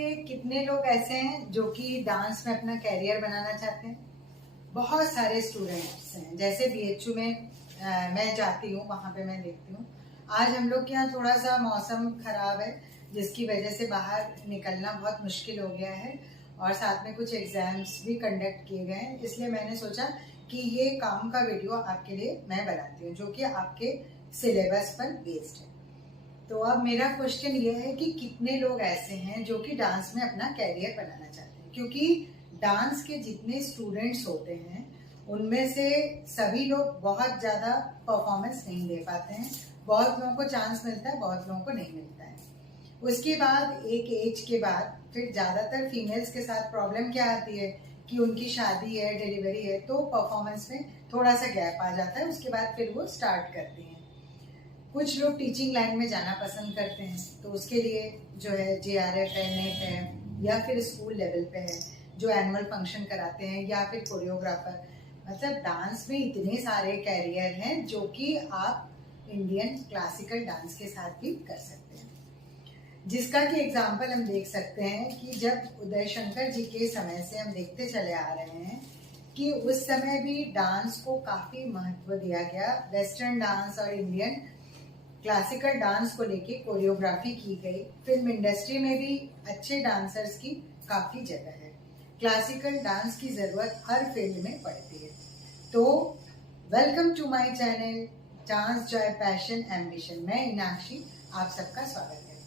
कितने लोग ऐसे हैं जो कि डांस में अपना कैरियर बनाना चाहते हैं? बहुत सारे स्टूडेंट्स हैं। जैसे बीएचयू में मैं जाती हूँ, वहाँ पे मैं देखती हूँ। आज हम लोग के यहाँ थोड़ा सा मौसम खराब है, जिसकी वजह से बाहर निकलना बहुत मुश्किल हो गया है और साथ में कुछ एग्जाम्स भी कंडक्ट किए गए हैं। इसलिए मैंने सोचा कि ये काम का वीडियो आपके लिए मैं बनाती हूँ, जो कि आपके सिलेबस पर बेस्ड है। तो अब मेरा क्वेश्चन ये है कि कितने लोग ऐसे हैं जो कि डांस में अपना कैरियर बनाना चाहते हैं? क्योंकि डांस के जितने स्टूडेंट्स होते हैं उनमें से सभी लोग बहुत ज़्यादा परफॉर्मेंस नहीं दे पाते हैं। बहुत लोगों को चांस मिलता है, बहुत लोगों को नहीं मिलता है। उसके बाद एक एज के बाद फिर ज़्यादातर फीमेल्स के साथ प्रॉब्लम क्या आती है कि उनकी शादी है, डिलीवरी है, तो परफॉर्मेंस में थोड़ा सा गैप आ जाता है। उसके बाद फिर वो स्टार्ट करती हैं। कुछ लोग टीचिंग लाइन में जाना पसंद करते हैं, तो उसके लिए जो है JRF है, नेट है, या फिर स्कूल लेवल पे है जो एनुअल फंक्शन कराते हैं, या फिर कोरियोग्राफर। मतलब डांस में इतने सारे कैरियर हैं जो कि आप इंडियन क्लासिकल डांस के साथ भी कर सकते हैं। जिसका कि एग्जाम्पल हम देख सकते हैं कि जब उदय शंकर जी के समय से हम देखते चले आ रहे हैं कि उस समय भी डांस को काफी महत्व दिया गया। वेस्टर्न डांस और इंडियन क्लासिकल डांस को लेके कोरियोग्राफी की गई। फिल्म इंडस्ट्री में भी अच्छे डांसर्स की काफी जगह है। क्लासिकल डांस की जरूरत हर फील्ड में पड़ती है। तो welcome to my channel dance joy passion ambition. मैं मीनाक्षी, आप सबका स्वागत है।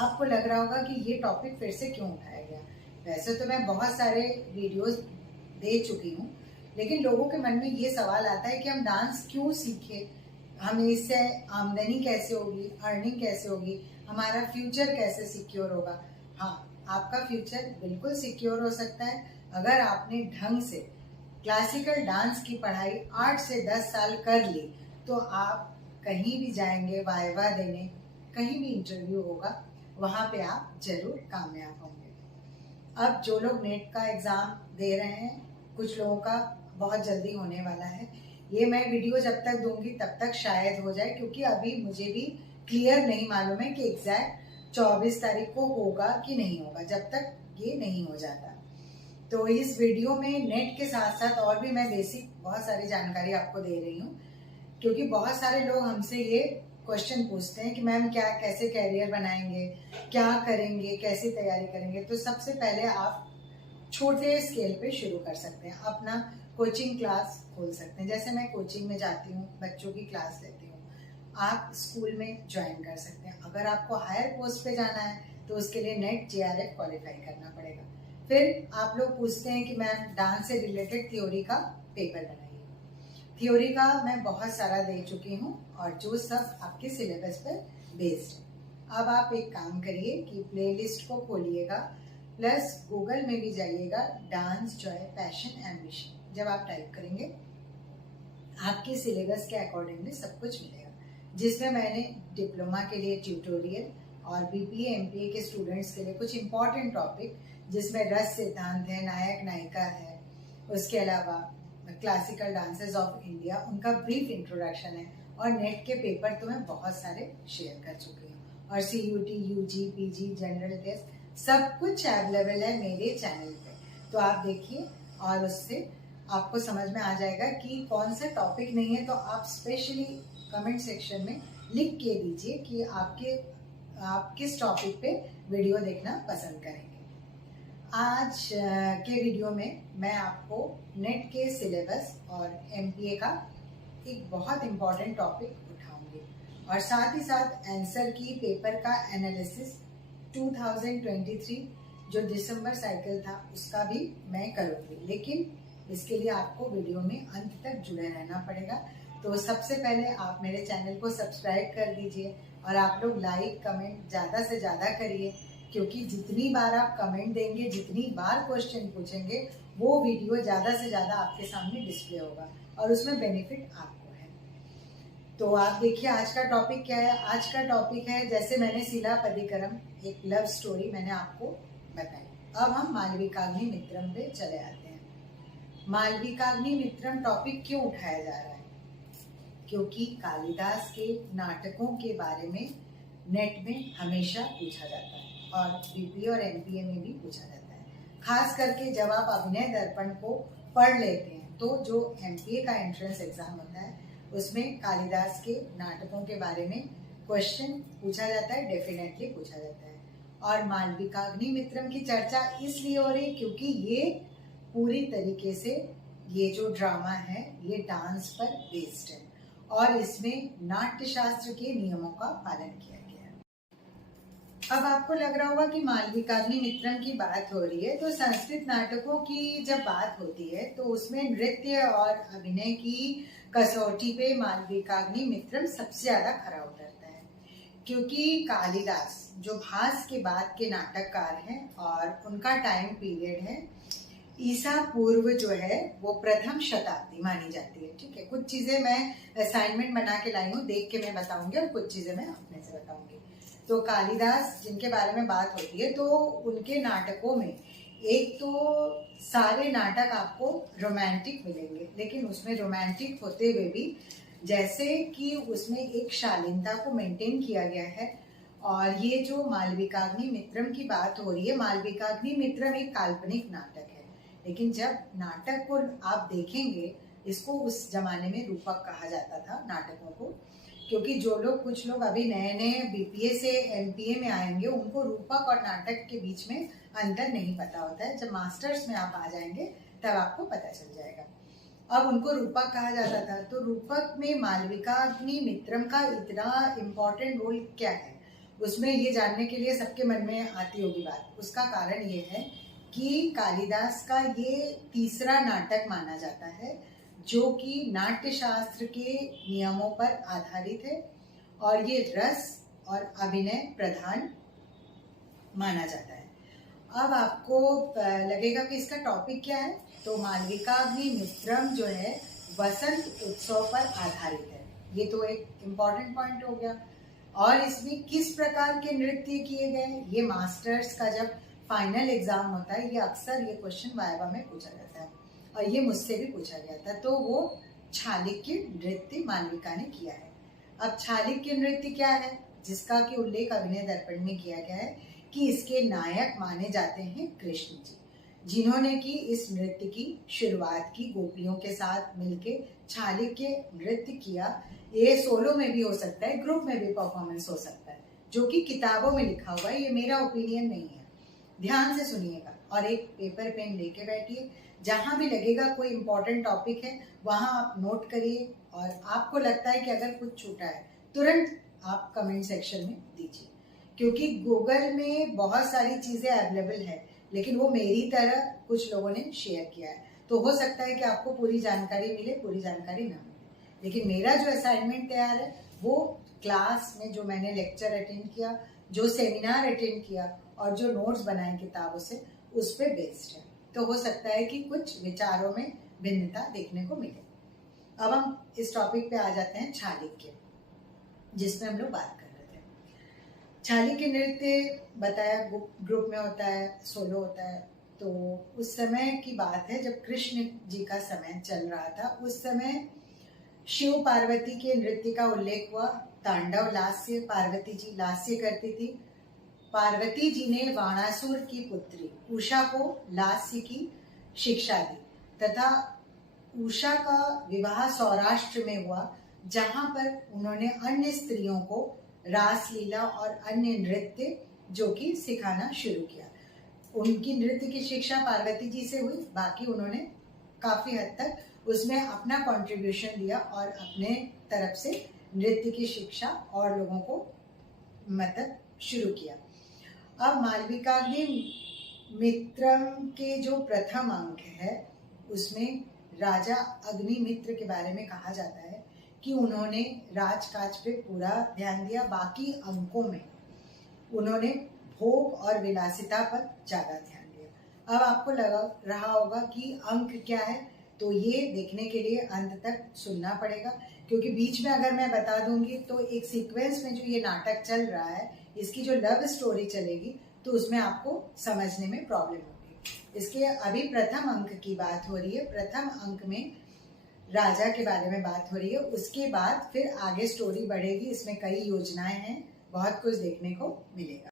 आपको लग रहा होगा कि ये टॉपिक फिर से क्यों उठाया गया। वैसे तो मैं बहुत सारे वीडियोस दे चुकी हूँ, लेकिन लोगों के मन में ये सवाल आता है कि हम डांस क्यों सीखे, हमें इससे आमदनी कैसे होगी, अर्निंग कैसे होगी, हमारा फ्यूचर कैसे सिक्योर होगा। हाँ, आपका फ्यूचर बिल्कुल सिक्योर हो सकता है अगर आपने ढंग से क्लासिकल डांस की पढ़ाई 8 से 10 साल कर ली। तो आप कहीं भी जाएंगे वाइवा देने, कहीं भी इंटरव्यू होगा, वहाँ पे आप जरूर कामयाब होंगे। अब जो लोग नेट का एग्ज़ाम दे रहे हैं, कुछ लोगों का बहुत जल्दी होने वाला है। ये मैं वीडियो जब तक दूंगी तब तक शायद हो जाए, क्योंकि अभी मुझे भी क्लियर नहीं मालूम है कि एग्जैक्ट 24 तारीख को होगा कि नहीं होगा, जब तक ये नहीं हो जाता। तो इस वीडियो में नेट के साथ साथ और भी मैं बेसिक बहुत सारी जानकारी आपको दे रही हूँ, क्योंकि बहुत सारे लोग हमसे ये क्वेश्चन पूछते हैं कि मैम क्या कैसे कैरियर बनाएंगे, क्या करेंगे, कैसे तैयारी करेंगे। तो सबसे पहले आप छोटे स्केल पे शुरू कर सकते हैं, अपना कोचिंग क्लास खोल सकते हैं। जैसे मैं कोचिंग में जाती हूँ, बच्चों की क्लास लेती हूँ, आप स्कूल में ज्वाइन कर सकते हैं। अगर आपको हायर पोस्ट पे जाना है तो उसके लिए नेट JRF क्वालिफाई करना पड़ेगा। फिर आप लोग पूछते हैं कि मैम डांस से रिलेटेड थ्योरी का पेपर बनाइए। थ्योरी का मैं बहुत सारा दे चुकी हूँ और जो सब आपके सिलेबस पर बेस्ड है। अब आप एक काम करिए कि प्लेलिस्ट को खोलिएगा, प्लस गूगल में भी जाइएगा डांस जॉय पैशन एम्बिशन। जब आप टाइप करेंगे आपके सिलेबस के अकॉर्डिंगली सब कुछ मिलेगा, जिसमें मैंने डिप्लोमा के लिए ट्यूटोरियल और BPA MPA के स्टूडेंट्स के लिए कुछ इम्पॉर्टेंट टॉपिक, जिसमें रस सिद्धांत है, नायक नायिका है, उसके अलावा क्लासिकल डांसेस ऑफ इंडिया, उनका ब्रीफ इंट्रोडक्शन है, और नेट के पेपर तो मैं बहुत सारे शेयर कर चुकी हूँ, और CUT, UG, PG, general test सब कुछ अवेलेबल है मेरे चैनल पे। तो आप देखिए और उससे आपको समझ में आ जाएगा कि कौन सा टॉपिक नहीं है। तो आप स्पेशली कमेंट सेक्शन में लिख के दीजिए कि आप किस टॉपिक पे वीडियो देखना पसंद करेंगे। आज के वीडियो में मैं आपको नेट के सिलेबस और MPA का एक बहुत इम्पॉर्टेंट टॉपिक उठाऊंगी, और साथ ही साथ आंसर की पेपर का एनालिसिस 2023 जो दिसंबर साइकिल था उसका भी मैं करूँगी। लेकिन इसके लिए आपको वीडियो में अंत तक जुड़े रहना पड़ेगा। तो सबसे पहले आप मेरे चैनल को सब्सक्राइब कर दीजिए, और आप लोग लाइक कमेंट ज़्यादा से ज़्यादा करिए, क्योंकि जितनी बार आप कमेंट देंगे, जितनी बार क्वेश्चन पूछेंगे, वो वीडियो ज़्यादा से ज़्यादा आपके सामने डिस्प्ले होगा और उसमें बेनिफिट आपको है। तो आप देखिए आज का टॉपिक क्या है। आज का टॉपिक है, जैसे मैंने शिलापदिकरम एक लव स्टोरी मैंने आपको बताई। अब हम मालविकाग्निमित्रम पे चले आते हैं। मालविकाग्निमित्रम टॉपिक क्यों उठाया जा रहा है? क्योंकि कालिदास के नाटकों के बारे में नेट में हमेशा पूछा जाता है। और बीपीए और एमपीए में भी पूछा जाता है। खास करके जब आप अभिनय दर्पण को पढ़ लेते हैं तो जो एमपीए का एंट्रेंस एग्जाम होता है उसमें कालिदास के नाटकों के बारे में क्वेश्चन पूछा जाता है, डेफिनेटली पूछा जाता है। और मालविकाग्निमित्रम की चर्चा इसलिए हो रही है क्योंकि ये पूरी तरीके से ये जो ड्रामा है ये डांस पर बेस्ड है और इसमें नाट्य शास्त्र के नियमों का पालन किया गया है। अब आपको लग रहा होगा कि मालविकाग्निमित्रम की बात हो रही है, तो संस्कृत नाटकों की जब बात होती है तो उसमें नृत्य और अभिनय की कसौटी पे मालविकाग्निमित्रम सबसे ज्यादा खरा उतरता है, क्योंकि कालिदास जो भास के बाद के नाटककार हैं और उनका टाइम पीरियड है ईसा पूर्व जो है वो प्रथम शताब्दी मानी जाती है। ठीक है, कुछ चीजें मैं असाइनमेंट बना के लाई हूँ, देख के मैं बताऊंगी और कुछ चीजें मैं अपने से बताऊंगी। तो कालिदास जिनके बारे में बात होती है तो उनके नाटकों में एक तो सारे नाटक आपको रोमांटिक मिलेंगे, लेकिन उसमें रोमांटिक होते हुए भी जैसे कि उसमें एक शालीनता को मेंटेन किया गया है। और ये जो मालविकाग्निमित्रम की बात हो रही है, मालविकाग्निमित्रम एक काल्पनिक नाटक है, लेकिन जब नाटक को आप देखेंगे, इसको उस जमाने में रूपक कहा जाता था नाटकों को, क्योंकि जो लोग कुछ लोग अभी नए नए बीपीए से एमपीए में आएंगे उनको रूपक और नाटक के बीच में अंतर नहीं पता होता है। जब मास्टर्स में आप आ जाएंगे तब आपको पता चल जाएगा। अब उनको रूपक कहा जाता था, तो रूपक में मालविकाग्निमित्रम का इतना इम्पोर्टेंट रोल क्या है, उसमें ये जानने के लिए सबके मन में आती होगी बात। उसका कारण ये है कि कालिदास का ये तीसरा नाटक माना जाता है जो कि नाट्य शास्त्र के नियमों पर आधारित है और ये रस और अभिनय प्रधान माना जाता है। अब आपको लगेगा कि इसका टॉपिक क्या है, तो मालविकाग्निमित्रम जो है वसंत उत्सव पर आधारित है। ये तो एक इम्पॉर्टेंट पॉइंट हो गया। और इसमें किस प्रकार के नृत्य किए गए, ये मास्टर्स का जब फाइनल एग्जाम होता है ये अक्सर ये क्वेश्चन वाइवा में पूछा जाता है और ये मुझसे भी पूछा गया था। तो वो छालिक्य नृत्य मालविका ने किया है। अब छालिक्य नृत्य क्या है, जिसका कि उल्लेख अभिनय दर्पण में किया गया है कि इसके नायक माने जाते हैं कृष्ण जी, जिन्होंने की इस नृत्य की शुरुआत की गोपियों के साथ मिलके छालिक्य नृत्य किया। ये सोलो में भी हो सकता है, ग्रुप में भी परफॉर्मेंस हो सकता है, जो कि किताबों में लिखा हुआ है, ये मेरा ओपिनियन नहीं है। ध्यान से सुनिएगा और एक पेपर पेन लेके बैठिए, जहां भी लगेगा कोई इंपॉर्टेंट टॉपिक है वहां आप नोट करिए और आपको लगता है कि अगर कुछ छूटा है तुरंत आप कमेंट सेक्शन में दीजिए, क्योंकि गूगल में बहुत सारी चीजें अवेलेबल है लेकिन वो मेरी तरह कुछ लोगों ने शेयर किया है, तो हो सकता है कि आपको पूरी जानकारी मिले, पूरी जानकारी ना मिले। लेकिन मेरा जो असाइनमेंट तैयार है वो क्लास में जो मैंने लेक्चर अटेंड किया, जो सेमिनार अटेंड किया और जो नोट्स बनाए किताबों से, उस पर बेस्ड है। तो हो सकता है कि कुछ विचारों में भिन्नता देखने को मिले। अब हम इस टॉपिक पे आ जाते हैं छालिक्य, जिसमें हम लोग बात कर रहे थे। छालिक्य नृत्य बताया ग्रुप में होता है, सोलो होता है। तो उस समय की बात है जब कृष्ण जी का समय चल रहा था, उस समय शिव पार्वती के नृत्य का उल्लेख हुआ। तांडव लास्य, पार्वती जी लास्य करती थी। पार्वती जी ने वाणासुर की पुत्री उषा को लास्य की शिक्षा दी तथा उषा का विवाह सौराष्ट्र में हुआ, जहां पर उन्होंने अन्य स्त्रियों को रासलीला और अन्य नृत्य जो कि सिखाना शुरू किया। उनकी नृत्य की शिक्षा पार्वती जी से हुई, बाकी उन्होंने काफी हद तक उसमें अपना कंट्रीब्यूशन दिया और अपने तरफ से नृत्य की शिक्षा और लोगों को मतलब शुरू किया। अब मालविकाग्निमित्रम के जो प्रथम अंक है उसमें राजा अग्निमित्र के बारे में कहा जाता है कि उन्होंने राजकाज पे पूरा ध्यान दिया, बाकी अंकों में उन्होंने भोग और विलासिता पर ज्यादा ध्यान दिया। अब आपको लगा रहा होगा कि अंक क्या है, तो ये देखने के लिए अंत तक सुनना पड़ेगा, क्योंकि बीच में अगर मैं बता दूंगी तो एक सीक्वेंस में जो ये नाटक चल रहा है, इसकी जो लव स्टोरी चलेगी, तो उसमें आपको समझने में प्रॉब्लम होगी। इसके अभी प्रथम अंक की बात हो रही है। प्रथम अंक में राजा के बारे में बात हो रही है, उसके बाद फिर आगे स्टोरी बढ़ेगी। इसमें कई योजनाएं हैं, बहुत कुछ देखने को मिलेगा।